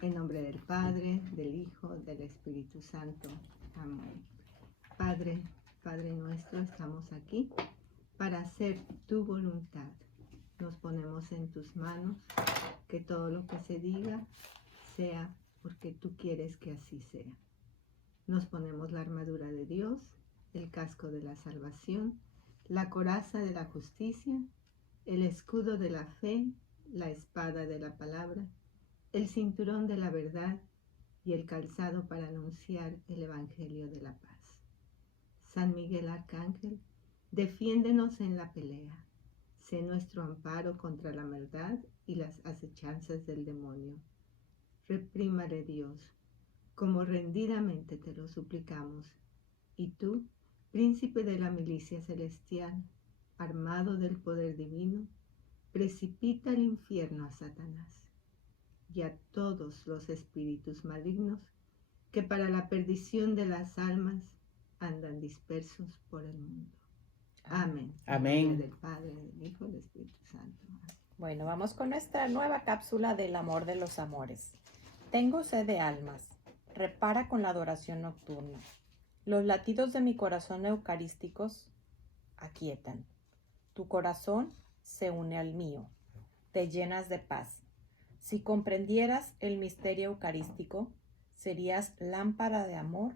En nombre del Padre, del Hijo, del Espíritu Santo. Amén. Padre, Padre nuestro, estamos aquí para hacer tu voluntad. Nos ponemos en tus manos, que todo lo que se diga sea porque tú quieres que así sea. Nos ponemos la armadura de Dios, el casco de la salvación, la coraza de la justicia, el escudo de la fe, la espada de la palabra, el cinturón de la verdad y el calzado para anunciar el Evangelio de la paz. San Miguel Arcángel, defiéndenos en la pelea. Sé nuestro amparo contra la maldad y las acechanzas del demonio. Reprímale Dios, como rendidamente te lo suplicamos. Y tú, príncipe de la milicia celestial, armado del poder divino, precipita al infierno a Satanás y a todos los espíritus malignos que para la perdición de las almas andan dispersos por el mundo. Amén. Amén. En nombre del Padre, del Hijo y del Espíritu Santo. Amén. Bueno, vamos con nuestra nueva cápsula del amor de los amores. Tengo sed de almas. Repara con la adoración nocturna. Los latidos de mi corazón eucarísticos aquietan. Tu corazón se une al mío. Te llenas de paz. Si comprendieras el misterio eucarístico, serías lámpara de amor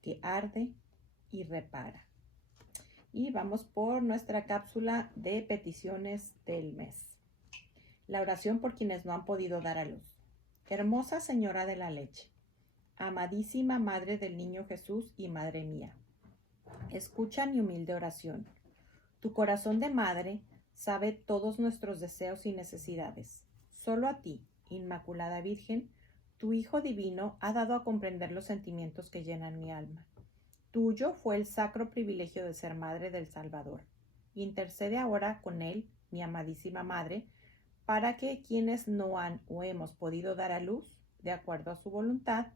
que arde y repara. Y vamos por nuestra cápsula de peticiones del mes. La oración por quienes no han podido dar a luz. Hermosa Señora de la Leche, amadísima Madre del Niño Jesús y Madre mía, escucha mi humilde oración. Tu corazón de madre sabe todos nuestros deseos y necesidades. Solo a ti, Inmaculada Virgen, tu Hijo Divino ha dado a comprender los sentimientos que llenan mi alma. Tuyo fue el sacro privilegio de ser madre del Salvador. Intercede ahora con él, mi amadísima madre, para que quienes no han o hemos podido dar a luz, de acuerdo a su voluntad,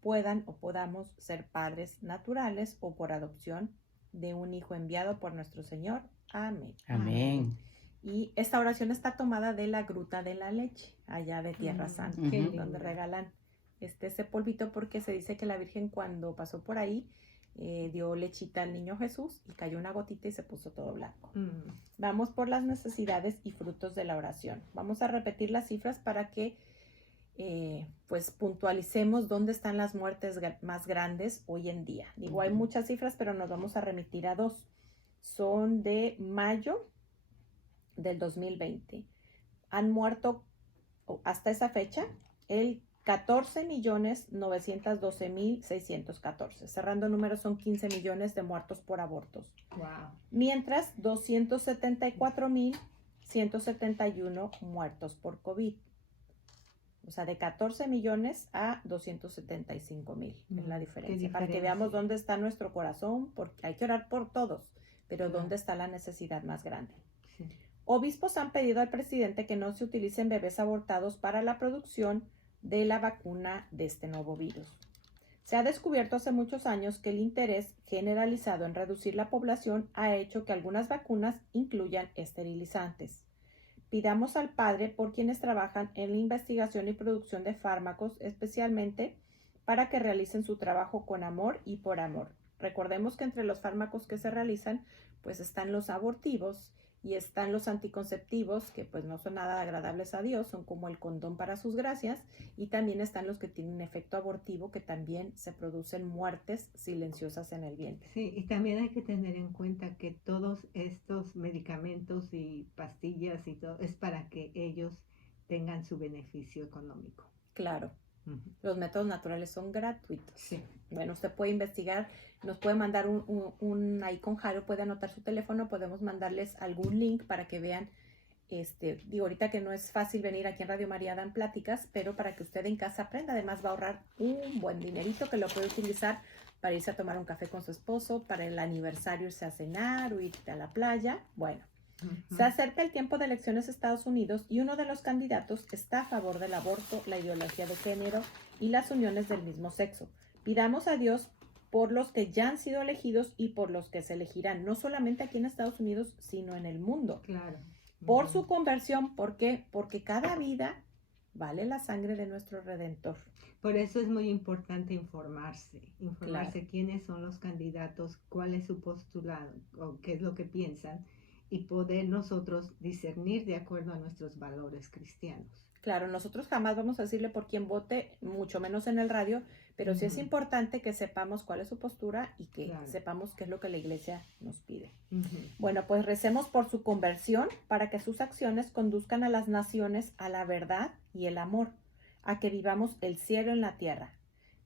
puedan o podamos ser padres naturales o por adopción de un hijo enviado por nuestro Señor. Amén. Amén. Y esta oración está tomada de la Gruta de la Leche, allá de Tierra Santa, donde regalan ese polvito, porque se dice que la Virgen cuando pasó por ahí dio lechita al niño Jesús y cayó una gotita y se puso todo blanco. Vamos por las necesidades y frutos de la oración. Vamos a repetir las cifras para que pues puntualicemos dónde están las muertes más grandes hoy en día. Digo, hay muchas cifras, pero nos vamos a remitir a dos. Son de mayo del 2020. Han muerto hasta esa fecha el 14.912.614. Cerrando números, son 15 millones de muertos por abortos. Wow. Mientras 274.171 muertos por COVID. O sea, de 14 millones a 275.000 es la diferencia. Para que veamos dónde está nuestro corazón, porque hay que orar por todos, pero dónde está la necesidad más grande. Sí. Obispos han pedido al presidente que no se utilicen bebés abortados para la producción de la vacuna de este nuevo virus. Se ha descubierto hace muchos años que el interés generalizado en reducir la población ha hecho que algunas vacunas incluyan esterilizantes. Pidamos al Padre por quienes trabajan en la investigación y producción de fármacos, especialmente para que realicen su trabajo con amor y por amor. Recordemos que entre los fármacos que se realizan, pues están los abortivos y están los anticonceptivos, que pues no son nada agradables a Dios, son como el condón para sus gracias, y también están los que tienen efecto abortivo, que también se producen muertes silenciosas en el vientre. Sí, y también hay que tener en cuenta que todos estos medicamentos y pastillas y todo es para que ellos tengan su beneficio económico. Claro. Los métodos naturales son gratuitos. Sí. Bueno, usted puede investigar, nos puede mandar ahí con Jaro, puede anotar su teléfono, podemos mandarles algún link para que vean, digo, ahorita que no es fácil venir aquí en Radio María dan pláticas, pero para que usted en casa aprenda, además va a ahorrar un buen dinerito que lo puede utilizar para irse a tomar un café con su esposo, para el aniversario irse a cenar o irte a la playa. Bueno. Se acerca el tiempo de elecciones en Estados Unidos y uno de los candidatos está a favor del aborto, la ideología de género y las uniones del mismo sexo. Pidamos a Dios por los que ya han sido elegidos y por los que se elegirán, no solamente aquí en Estados Unidos, sino en el mundo. Claro. Por su conversión, ¿por qué? Porque cada vida vale la sangre de nuestro Redentor. Por eso es muy importante informarse quiénes son los candidatos, cuál es su postulado o qué es lo que piensan y poder nosotros discernir de acuerdo a nuestros valores cristianos. Claro, nosotros jamás vamos a decirle por quién vote, mucho menos en el radio, pero sí es importante que sepamos cuál es su postura y que sepamos qué es lo que la iglesia nos pide. Bueno, pues recemos por su conversión para que sus acciones conduzcan a las naciones a la verdad y el amor, a que vivamos el cielo en la tierra.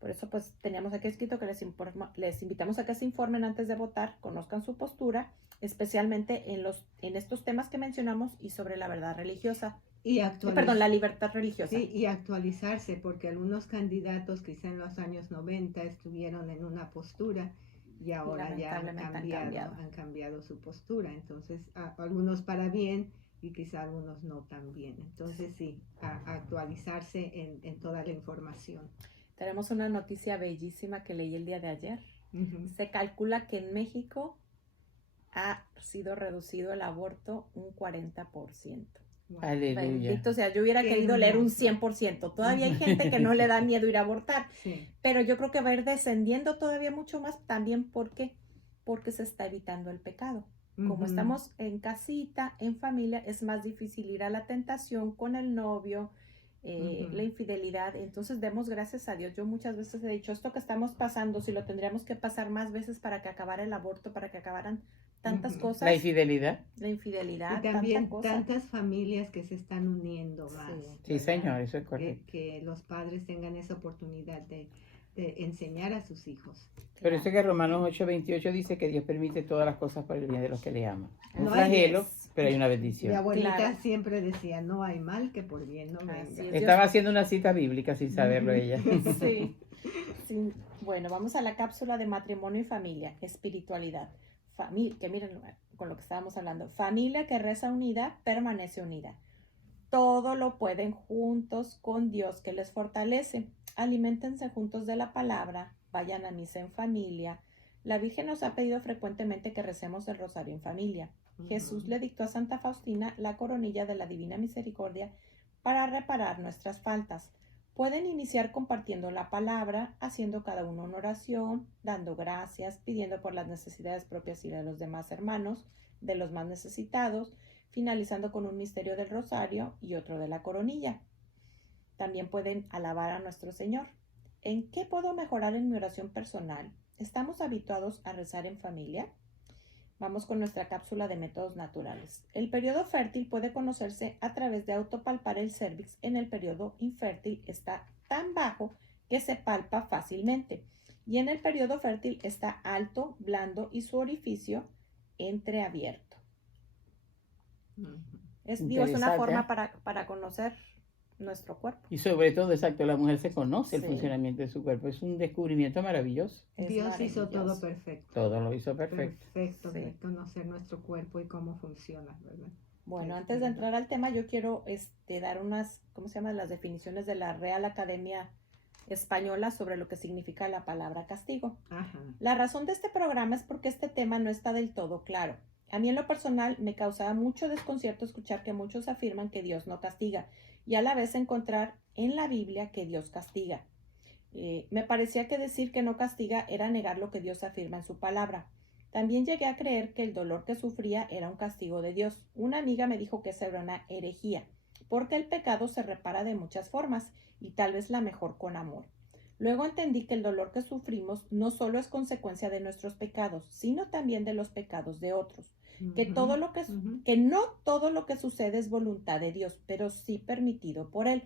Por eso pues teníamos aquí escrito que les invitamos a que se informen antes de votar, conozcan su postura, especialmente en estos temas que mencionamos y sobre la verdad religiosa. La libertad religiosa. Sí, y actualizarse, porque algunos candidatos quizá en los años 90 estuvieron en una postura y ahora ya han cambiado su postura. Entonces, algunos para bien y quizá algunos no tan bien. Entonces, sí, actualizarse en toda la información. Tenemos una noticia bellísima que leí el día de ayer. Se calcula que en México ha sido reducido el aborto un 40%. Aleluya. Bendito sea, yo hubiera querido leer un 100%. Todavía hay gente que no le da miedo ir a abortar, pero yo creo que va a ir descendiendo todavía mucho más también porque se está evitando el pecado. Como estamos en casita, en familia, es más difícil ir a la tentación con el novio, la infidelidad. Entonces demos gracias a Dios. Yo muchas veces he dicho, esto que estamos pasando, si lo tendríamos que pasar más veces para que acabara el aborto, para que acabaran tantas cosas. La infidelidad. Y también tantas familias que se están uniendo más. Sí, señor, eso es correcto. Que los padres tengan esa oportunidad de enseñar a sus hijos. Pero eso que Romanos 8:28 dice que Dios permite todas las cosas para el bien de los que le aman. Un flagelo, pero hay una bendición. Mi abuelita siempre decía, no hay mal que por bien no venga. Estaba haciendo una cita bíblica sin saberlo ella. Sí. Bueno, vamos a la cápsula de matrimonio y familia, espiritualidad. Que miren con lo que estábamos hablando. Familia que reza unida, permanece unida. Todo lo pueden juntos con Dios que les fortalece. Aliméntense juntos de la palabra, vayan a misa en familia. La Virgen nos ha pedido frecuentemente que recemos el rosario en familia. Jesús le dictó a Santa Faustina la coronilla de la Divina Misericordia para reparar nuestras faltas. Pueden iniciar compartiendo la palabra, haciendo cada uno una oración, dando gracias, pidiendo por las necesidades propias y de los demás hermanos, de los más necesitados, finalizando con un misterio del rosario y otro de la coronilla. También pueden alabar a nuestro Señor. ¿En qué puedo mejorar en mi oración personal? ¿Estamos habituados a rezar en familia? Vamos con nuestra cápsula de métodos naturales. El periodo fértil puede conocerse a través de autopalpar el cérvix. En el periodo infértil está tan bajo que se palpa fácilmente. Y en el periodo fértil está alto, blando y su orificio entreabierto. Es una forma para conocer nuestro cuerpo. Y sobre todo, exacto, la mujer se conoce el funcionamiento de su cuerpo. Es un descubrimiento maravilloso. Dios hizo todo perfecto. Todo lo hizo perfecto. Perfecto, conocer nuestro cuerpo y cómo funciona, ¿verdad? Bueno, antes de entrar al tema, yo quiero dar unas, las definiciones de la Real Academia Española sobre lo que significa la palabra castigo. La razón de este programa es porque este tema no está del todo claro. A mí en lo personal me causaba mucho desconcierto escuchar que muchos afirman que Dios no castiga y a la vez encontrar en la Biblia que Dios castiga. Me parecía que decir que no castiga era negar lo que Dios afirma en su palabra. También llegué a creer que el dolor que sufría era un castigo de Dios. Una amiga me dijo que esa era una herejía, porque el pecado se repara de muchas formas y tal vez la mejor con amor. Luego entendí que el dolor que sufrimos no solo es consecuencia de nuestros pecados, sino también de los pecados de otros. Que no todo lo que sucede es voluntad de Dios, pero sí permitido por Él,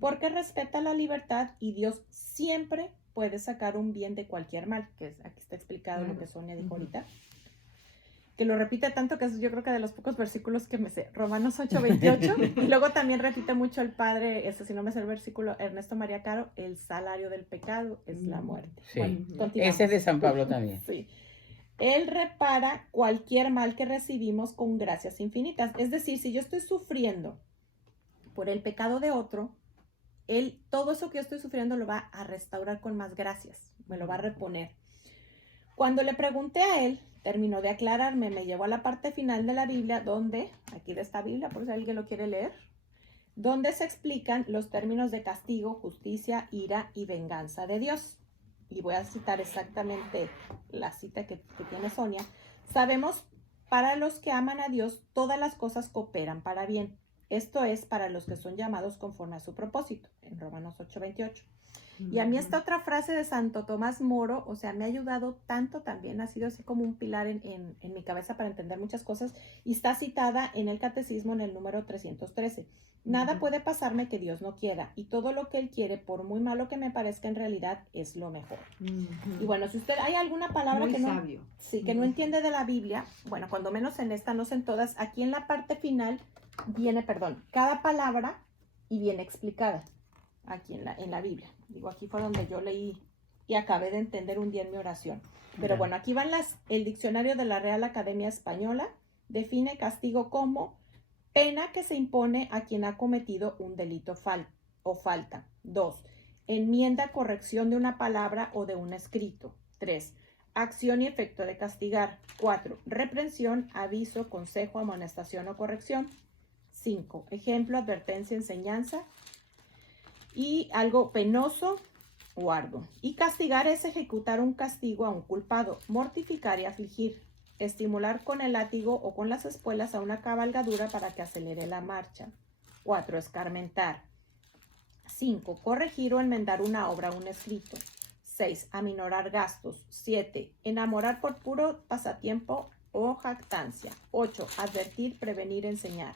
porque respeta la libertad y Dios siempre puede sacar un bien de cualquier mal, que aquí está explicado lo que Sonia dijo ahorita, que lo repite tanto que es yo creo que de los pocos versículos que me sé, Romanos 8:28, y luego también repite mucho el padre, si no me sé el versículo, Ernesto María Caro, el salario del pecado es la muerte. Sí. Bueno, ese es de San Pablo también. Sí. Él repara cualquier mal que recibimos con gracias infinitas. Es decir, si yo estoy sufriendo por el pecado de otro, Él, todo eso que yo estoy sufriendo lo va a restaurar con más gracias, me lo va a reponer. Cuando le pregunté a Él, terminó de aclararme, me llevó a la parte final de la Biblia, donde, aquí de esta Biblia, por si alguien lo quiere leer, donde se explican los términos de castigo, justicia, ira y venganza de Dios. Y voy a citar exactamente la cita que tiene Sonia. Sabemos, para los que aman a Dios, todas las cosas cooperan para bien. Esto es para los que son llamados conforme a su propósito, en Romanos 8:28. Y a mí esta otra frase de Santo Tomás Moro, o sea, me ha ayudado tanto también, ha sido así como un pilar en mi cabeza para entender muchas cosas, y está citada en el Catecismo en el número 313. Nada puede pasarme que Dios no quiera, y todo lo que Él quiere, por muy malo que me parezca, en realidad es lo mejor. Y bueno, si usted hay alguna palabra Muy que no, sabio. sí, que no entiende de la Biblia, bueno, cuando menos en esta, no sé en todas, aquí en la parte final viene, cada palabra y viene explicada aquí en la Biblia. Digo, aquí fue donde yo leí y acabé de entender un día en mi oración. Pero Ya. bueno, aquí van el diccionario de la Real Academia Española. Define castigo como pena que se impone a quien ha cometido un delito o falta. 2. Enmienda, corrección de una palabra o de un escrito. 3. Acción y efecto de castigar. 4. Reprensión, aviso, consejo, amonestación o corrección. 5. Ejemplo, advertencia, enseñanza. Y algo penoso o arduo. Y castigar es ejecutar un castigo a un culpado, mortificar y afligir, estimular con el látigo o con las espuelas a una cabalgadura para que acelere la marcha. 4. Escarmentar. 5. Corregir o enmendar una obra o un escrito. 6. Aminorar gastos. 7. Enamorar por puro pasatiempo o jactancia. 8. Advertir, prevenir, enseñar.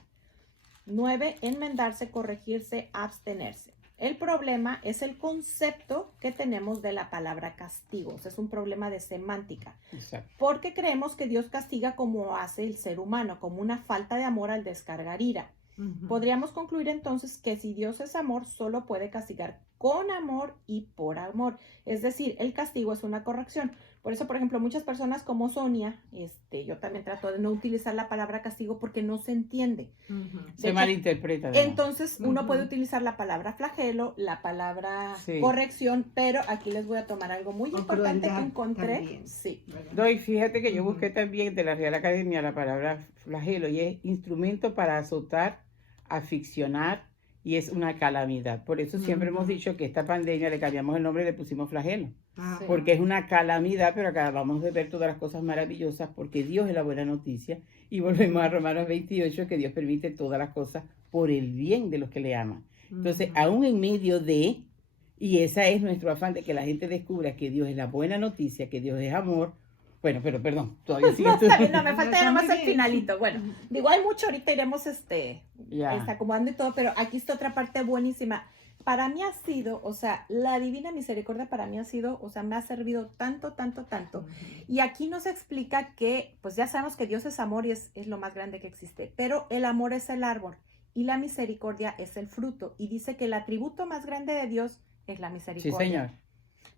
9. Enmendarse, corregirse, abstenerse. El problema es el concepto que tenemos de la palabra castigo. O sea, es un problema de semántica. Exacto. Porque creemos que Dios castiga como hace el ser humano, como una falta de amor al descargar ira. Podríamos concluir entonces que si Dios es amor, solo puede castigar con amor y por amor. Es decir, el castigo es una corrección. Por eso, por ejemplo, muchas personas como Sonia, yo también trato de no utilizar la palabra castigo porque no se entiende. Se malinterpreta. Además. Entonces, uno puede utilizar la palabra flagelo, la palabra Sí. corrección, pero aquí les voy a tomar algo muy importante que encontré. También, sí. No, y fíjate que yo busqué también de la Real Academia la palabra flagelo y es instrumento para azotar, aficionar y es una calamidad. Por eso siempre hemos dicho que esta pandemia le cambiamos el nombre y le pusimos flagelo. Sí. Porque es una calamidad, pero acabamos de ver todas las cosas maravillosas porque Dios es la buena noticia. Y volvemos a Romanos 28, que Dios permite todas las cosas por el bien de los que le aman. Entonces, aún en medio de, y ese es nuestro afán de que la gente descubra que Dios es la buena noticia, que Dios es amor. Bueno, pero perdón, todavía sigue Está bien, no, me falta Está nomás muy el bien. finalito. Bueno, digo, hay mucho, ahorita iremos Ya. acomodando y todo, pero aquí está otra parte buenísima. Para mí ha sido, o sea, la divina misericordia para mí ha sido, o sea, me ha servido tanto, tanto, tanto. Y aquí nos explica que, pues ya sabemos que Dios es amor y es lo más grande que existe, pero el amor es el árbol y la misericordia es el fruto. Y dice que el atributo más grande de Dios es la Sí, misericordia. señor.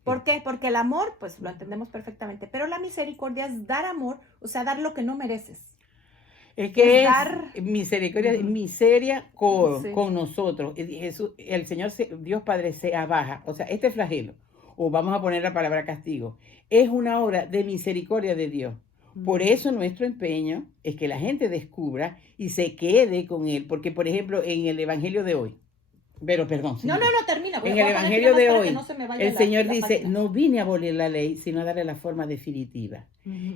¿Por qué? Porque el amor, pues lo entendemos perfectamente, pero la misericordia es dar amor, o sea, dar lo que no mereces. Es que Es es dar- misericordia, miseria con, Sí. con nosotros. Jesús, el Señor, Dios Padre se abaja. O sea, este flagelo, o vamos a poner la palabra castigo, es una obra de misericordia de Dios. Por eso nuestro empeño es que la gente descubra y se quede con Él. Porque, por ejemplo, en el Evangelio de hoy, pero perdón. No, termina. En el voy a poner Evangelio aquí de nomás para hoy, que no se me vaya el la- Señor la dice, página. no vine a abolir la ley, sino a darle la forma definitiva.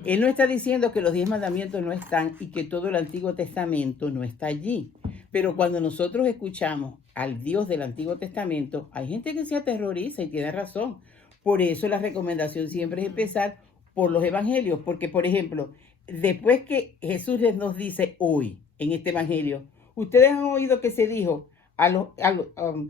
Él no está diciendo que los 10 mandamientos no están y que todo el Antiguo Testamento no está allí. Pero cuando nosotros escuchamos al Dios del Antiguo Testamento, hay gente que se aterroriza y tiene razón. Por eso la recomendación siempre es empezar por los evangelios. Porque, por ejemplo, después que Jesús nos dice hoy en este evangelio, ustedes han oído que se dijo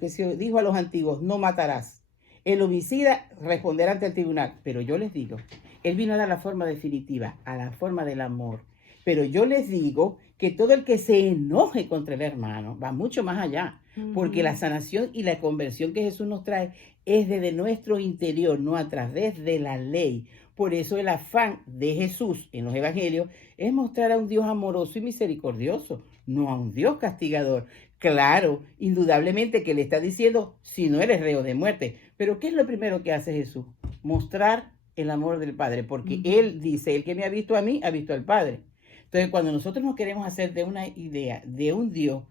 que se dijo a los antiguos, no matarás. El homicida responderá ante el tribunal. Pero yo les digo, Él vino a dar la forma definitiva, a la forma del amor. Pero yo les digo que todo el que se enoje contra el hermano va mucho más allá. Porque la sanación y la conversión que Jesús nos trae es desde nuestro interior, no a través de la ley. Por eso el afán de Jesús en los evangelios es mostrar a un Dios amoroso y misericordioso, no a un Dios castigador. Claro, indudablemente que le está diciendo, si no eres reo de muerte. Pero ¿qué es lo primero que hace Jesús? Mostrar el amor del Padre, porque Él dice, el que me ha visto a mí, ha visto al Padre. Entonces, cuando nosotros nos queremos hacer de una idea de un Dios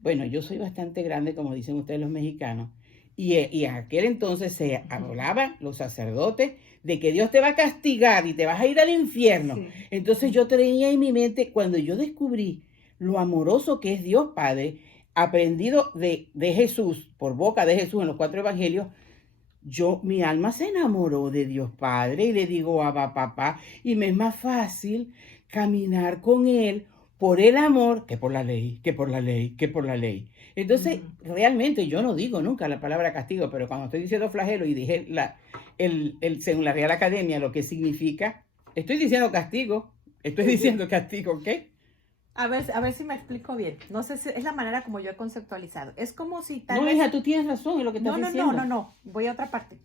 bueno, yo soy bastante grande, como dicen ustedes los mexicanos, y en aquel entonces se hablaban los sacerdotes de que Dios te va a castigar y te vas a ir al infierno. Sí. Entonces yo tenía en mi mente, cuando yo descubrí lo amoroso que es Dios Padre, aprendido de Jesús, por boca de Jesús en los 4 evangelios, mi alma se enamoró de Dios Padre y le digo, Abba, papá, y me es más fácil caminar con Él por el amor que por la ley, que por la ley, que por la ley. Entonces, realmente yo no digo nunca la palabra castigo, pero cuando estoy diciendo flagelo y dije según la Real Academia lo que significa, estoy diciendo castigo, ¿ok? A ver si me explico bien. No sé si es la manera como yo he conceptualizado. Es como si tal No, vez... hija, tú tienes razón en lo que estás diciendo. No. Voy a otra parte.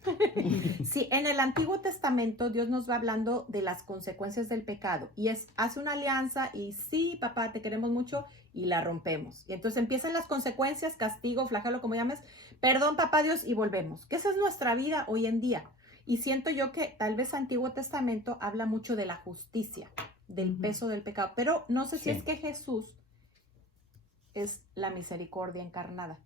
Sí, en el Antiguo Testamento Dios nos va hablando de las consecuencias del pecado. Y hace una alianza y sí, papá, te queremos mucho y la rompemos. Y entonces empiezan las consecuencias, castigo, flagelo, como llames. Perdón, papá Dios, y volvemos. Que esa es nuestra vida hoy en día. Y siento yo que tal vez Antiguo Testamento habla mucho de la justicia, del peso del pecado, pero no sé si es que Jesús es la misericordia encarnada.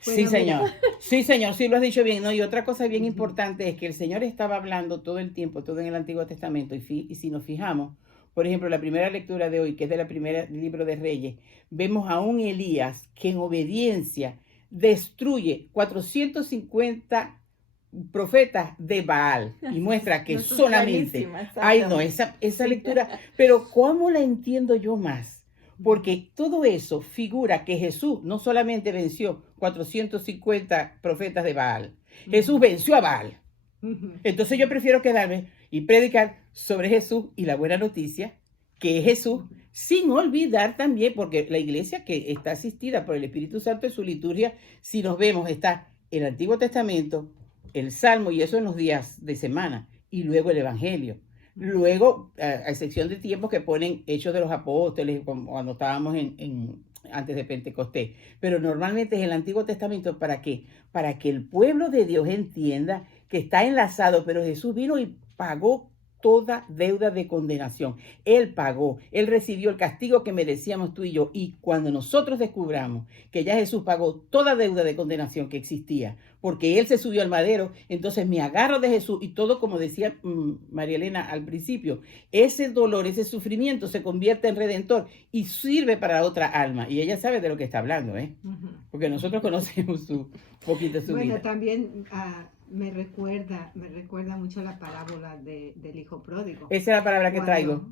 Sí, señor. Sí, señor, sí lo has dicho bien, ¿no? Y otra cosa bien importante es que el Señor estaba hablando todo el tiempo, todo en el Antiguo Testamento, y si nos fijamos, por ejemplo, la primera lectura de hoy, que es de la primera libro de Reyes, vemos a un Elías que en obediencia destruye 450 profetas de Baal y muestra que solamente... Ay, no, esa lectura, pero ¿cómo la entiendo yo más? Porque todo eso figura que Jesús no solamente venció 450 profetas de Baal, Jesús venció a Baal. Entonces yo prefiero quedarme y predicar sobre Jesús y la buena noticia, que es Jesús, sin olvidar también, porque la iglesia que está asistida por el Espíritu Santo en su liturgia, si nos vemos, está el Antiguo Testamento, el Salmo, y eso en los días de semana, y luego el Evangelio. Luego, a excepción de tiempos que ponen Hechos de los Apóstoles, cuando estábamos antes de Pentecostés. Pero normalmente es el Antiguo Testamento, ¿para qué? Para que el pueblo de Dios entienda que está enlazado, pero Jesús vino y pagó toda deuda de condenación. Él pagó, Él recibió el castigo que merecíamos tú y yo. Y cuando nosotros descubramos que ya Jesús pagó toda deuda de condenación que existía, porque Él se subió al madero, entonces me agarro de Jesús y todo, como decía María Elena al principio, ese dolor, ese sufrimiento se convierte en redentor y sirve para otra alma. Y ella sabe de lo que está hablando, ¿eh? Porque nosotros conocemos un poquito su vida. Bueno, también... me recuerda mucho la parábola del hijo pródigo. Esa es la palabra que traigo.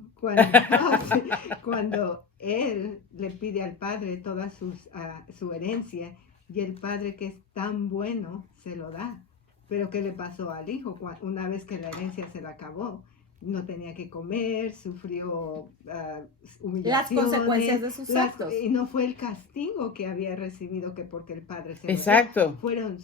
Cuando él le pide al padre toda su herencia y el padre, que es tan bueno, se lo da. Pero ¿qué le pasó al hijo? Una vez que la herencia se la acabó, no tenía que comer, sufrió humillaciones. Las consecuencias de sus actos. Y no fue el castigo que había recibido que porque el padre se lo Exacto. dio, fueron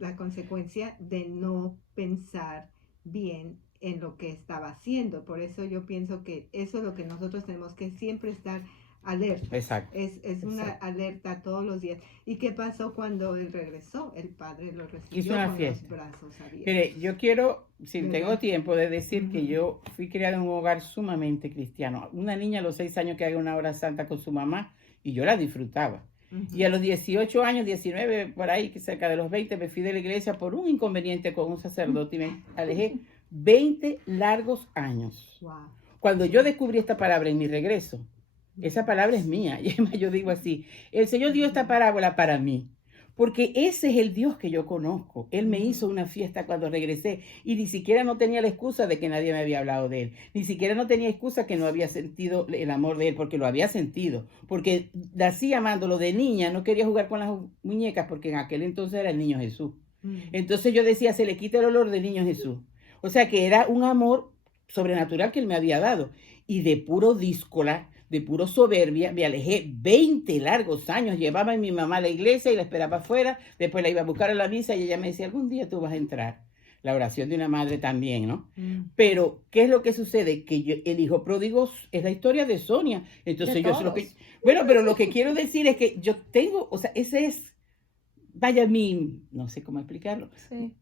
la consecuencia de no pensar bien en lo que estaba haciendo. Por eso yo pienso que eso es lo que nosotros tenemos que siempre estar alerta. Exacto. Es una alerta todos los días. ¿Y qué pasó cuando él regresó? El padre lo recibió hizo una con fiesta. los brazos abiertos. Mire, yo quiero, si ¿verdad? tengo tiempo, de decir que yo fui criada en un hogar sumamente cristiano. Una niña a los 6 años que haga una hora santa con su mamá, y yo la disfrutaba. Y a los 18 años, 19, por ahí, cerca de los 20, me fui de la iglesia por un inconveniente con un sacerdote y me alejé 20 largos años. Wow. Cuando yo descubrí esta palabra en mi regreso, esa palabra es mía. Y además yo digo así, el Señor dio esta parábola para mí, porque ese es el Dios que yo conozco. Él me hizo una fiesta cuando regresé y ni siquiera no tenía la excusa de que nadie me había hablado de Él. Ni siquiera no tenía excusa que no había sentido el amor de Él, porque lo había sentido. Porque nací amándolo de niña, no quería jugar con las muñecas porque en aquel entonces era el niño Jesús. Entonces yo decía, se le quita el olor del niño Jesús. O sea que era un amor sobrenatural que Él me había dado. Y de puro díscola, de puro soberbia, me alejé 20 largos años. Llevaba a mi mamá a la iglesia y la esperaba afuera. Después la iba a buscar a la misa y ella me decía, algún día tú vas a entrar. La oración de una madre también, ¿no? Pero, ¿qué es lo que sucede? Que el hijo pródigo es la historia de Sonia. Entonces de yo sé lo que... Bueno, pero lo que quiero decir es que yo tengo, o sea, ese es, vaya, no sé cómo explicarlo,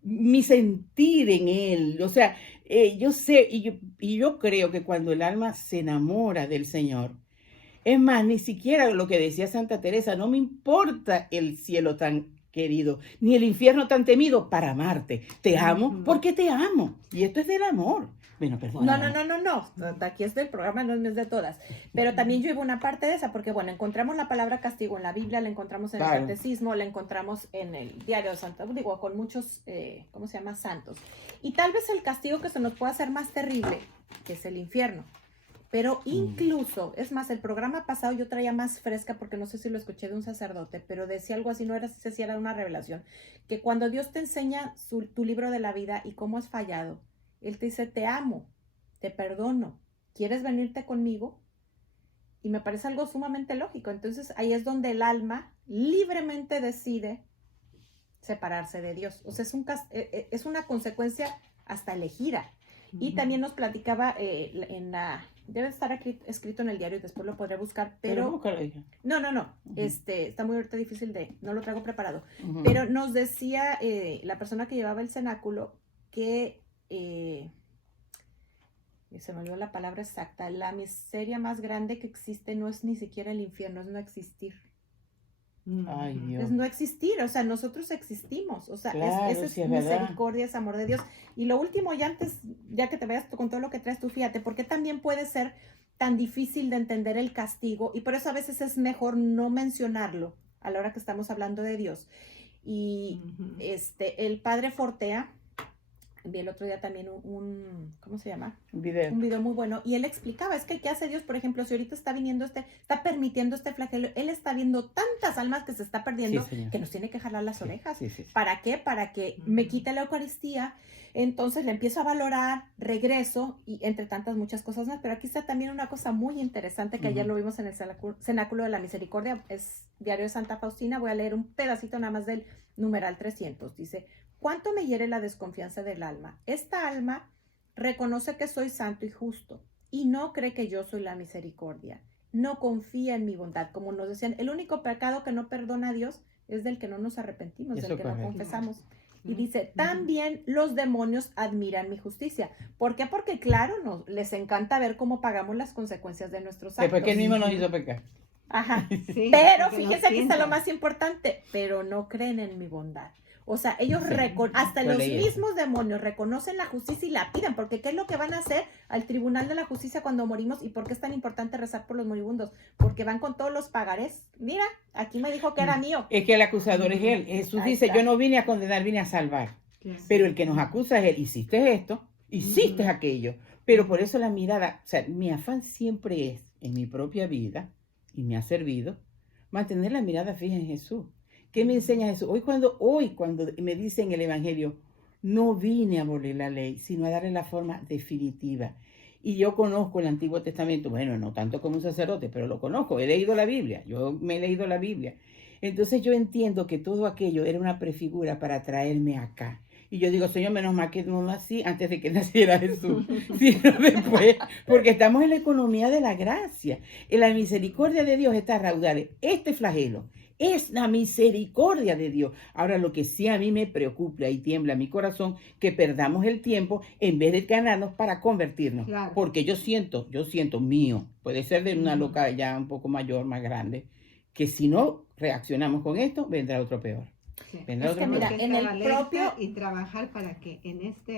mi sentir en él. O sea, yo sé, y yo creo que cuando el alma se enamora del Señor, Es más, ni siquiera lo que decía Santa Teresa, no me importa el cielo tan querido, ni el infierno tan temido para amarte. Te amo porque te amo. Y esto es del amor. Bueno, perdón. No. Aquí es del programa, no es de todas. Pero también yo iba una parte de esa, porque bueno, encontramos la palabra castigo en la Biblia, la encontramos en el catecismo, la encontramos en el diario de Santa, digo, con muchos, ¿cómo se llama? Santos. Y tal vez el castigo que se nos puede hacer más terrible, que es el infierno. Pero incluso, es más, el programa pasado yo traía más fresca, porque no sé si lo escuché de un sacerdote, pero decía algo así, no era si era una revelación, que cuando Dios te enseña tu libro de la vida y cómo has fallado, Él te dice, te amo, te perdono, ¿quieres venirte conmigo? Y me parece algo sumamente lógico. Entonces ahí es donde el alma libremente decide separarse de Dios. O sea, es una consecuencia hasta elegida. Y también nos platicaba debe estar aquí escrito en el diario y después lo podré buscar, pero búscalo, hija. No. Está muy ahorita difícil no lo traigo preparado. Pero nos decía la persona que llevaba el cenáculo que se me olvidó la palabra exacta, la miseria más grande que existe no es ni siquiera el infierno, es no existir. Ay, Dios. Es no existir, o sea, nosotros existimos, o sea, claro, esa es misericordia, es amor de Dios. Y lo último, ya que te vayas con todo lo que traes tú, fíjate, porque también puede ser tan difícil de entender el castigo, y por eso a veces es mejor no mencionarlo a la hora que estamos hablando de Dios. Y el padre Fortea, vi el otro día también ¿cómo se llama? Un video muy bueno, y él explicaba, es que ¿qué hace Dios? Por ejemplo, si ahorita está permitiendo este flagelo, él está viendo tantas almas que se está perdiendo, que nos tiene que jalar las orejas. Sí. ¿Para qué? Para que me quite la Eucaristía, entonces le empiezo a valorar, regreso, y entre tantas muchas cosas más. Pero aquí está también una cosa muy interesante que ayer lo vimos en el Cenáculo de la Misericordia, es Diario de Santa Faustina, voy a leer un pedacito nada más del numeral 300, dice: ¿cuánto me hiere la desconfianza del alma? Esta alma reconoce que soy santo y justo y no cree que yo soy la misericordia. No confía en mi bondad. Como nos decían, el único pecado que no perdona a Dios es del que no nos arrepentimos, del que no confesamos. Y dice, también los demonios admiran mi justicia. ¿Por qué? Porque claro, les encanta ver cómo pagamos las consecuencias de nuestros actos. Porque él mismo nos hizo pecar. Ajá. Sí, pero fíjense aquí está lo más importante, pero no creen en mi bondad. O sea, ellos hasta los mismos demonios reconocen la justicia y la piden, porque ¿qué es lo que van a hacer al tribunal de la justicia cuando morimos? ¿Y por qué es tan importante rezar por los moribundos? Porque van con todos los pagarés. Mira, aquí me dijo que era mío. Es que el acusador es él. Jesús dice, yo no vine a condenar, vine a salvar. Pero el que nos acusa es él. Hiciste esto, hiciste aquello. Pero por eso la mirada, o sea, mi afán siempre es, en mi propia vida, y me ha servido, mantener la mirada fija en Jesús. ¿Qué me enseña Jesús? Hoy cuando me dice en el Evangelio, no vine a abolir la ley, sino a darle la forma definitiva. Y yo conozco el Antiguo Testamento, bueno, no tanto como un sacerdote, pero lo conozco, he leído la Biblia, yo me he leído la Biblia. Entonces yo entiendo que todo aquello era una prefigura para traerme acá. Y yo digo, Señor, menos mal que no nací antes de que naciera Jesús, sino después, porque estamos en la economía de la gracia. En la misericordia de Dios está raudal. Este flagelo es la misericordia de Dios. Ahora, lo que sí a mí me preocupa y tiembla mi corazón, que perdamos el tiempo en vez de ganarnos para convertirnos. Claro. Porque yo siento mío, puede ser de una loca ya un poco mayor, más grande, que si no reaccionamos con esto, vendrá otro peor. Sí. Es que mira, en el propio y trabajar para que en esta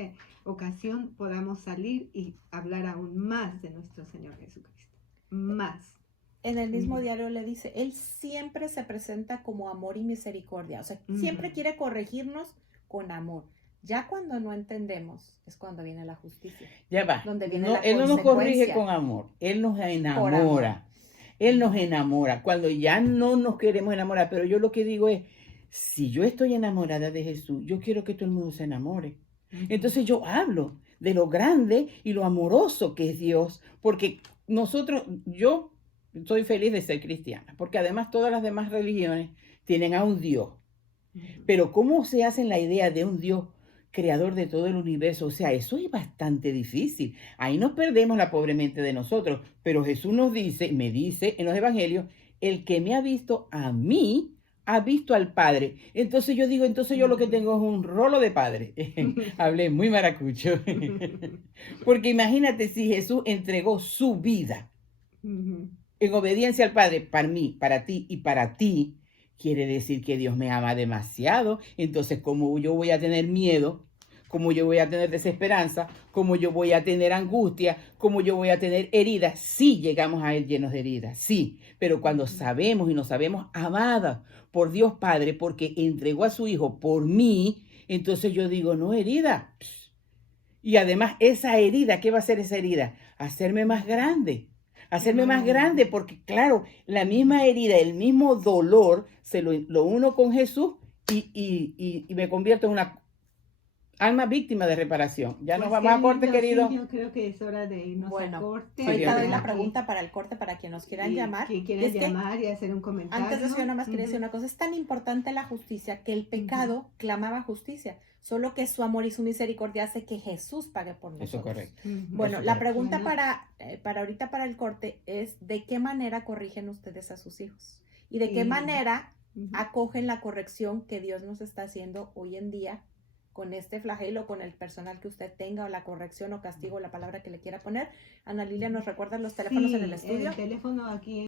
ocasión podamos salir y hablar aún más de nuestro Señor Jesucristo. Más. En el mismo diario le dice, Él siempre se presenta como amor y misericordia. O sea, siempre quiere corregirnos con amor. Ya cuando no entendemos, es cuando viene la justicia. Ya va. Donde viene Él no nos corrige con amor. Él nos enamora. Él nos enamora. Cuando ya no nos queremos enamorar. Pero yo lo que digo es, si yo estoy enamorada de Jesús, yo quiero que todo el mundo se enamore. Entonces yo hablo de lo grande y lo amoroso que es Dios. Porque yo soy feliz de ser cristiana, porque además todas las demás religiones tienen a un Dios. Pero ¿cómo se hace la idea de un Dios creador de todo el universo? O sea, eso es bastante difícil. Ahí nos perdemos la pobre mente de nosotros. Pero Jesús me dice en los evangelios, el que me ha visto a mí, ha visto al Padre. Entonces yo digo, yo lo que tengo es un rolo de padre. Hablé muy maracucho. Porque imagínate si Jesús entregó su vida. en obediencia al Padre, para mí, para ti y para ti, quiere decir que Dios me ama demasiado. Entonces, ¿cómo yo voy a tener miedo? ¿Cómo yo voy a tener desesperanza? ¿Cómo yo voy a tener angustia? ¿Cómo yo voy a tener heridas? Sí, llegamos a Él llenos de heridas, sí. Pero cuando sabemos y nos sabemos amadas por Dios Padre, porque entregó a su Hijo por mí, entonces yo digo, no, herida. Y además esa herida, ¿qué va a hacer esa herida? Hacerme más grande. Hacerme más grande porque, claro, la misma herida, el mismo dolor, lo uno con Jesús y me convierto en una alma víctima de reparación. Ya Pues nos vamos a corte, querido. Sí, yo creo que es hora de irnos Bueno, a corte. ahorita doy Sí, la pregunta para el corte para quien nos quieran llamar. Que Y quiera es que llamar y hacer un comentario. antes de eso yo nada más quería decir una cosa, es tan importante la justicia que el pecado clamaba justicia, solo que su amor y su misericordia hace que Jesús pague por nosotros. Eso es correcto. Bueno, Eso la es pregunta Bueno. para ahorita para el corte es ¿de qué manera corrigen ustedes a sus hijos? ¿Y de qué Sí. manera acogen la corrección que Dios nos está haciendo hoy en día con este flagelo, con el personal que usted tenga, o la corrección o castigo, la palabra que le quiera poner? Ana Lilia, ¿nos recuerda los teléfonos en el estudio? El teléfono aquí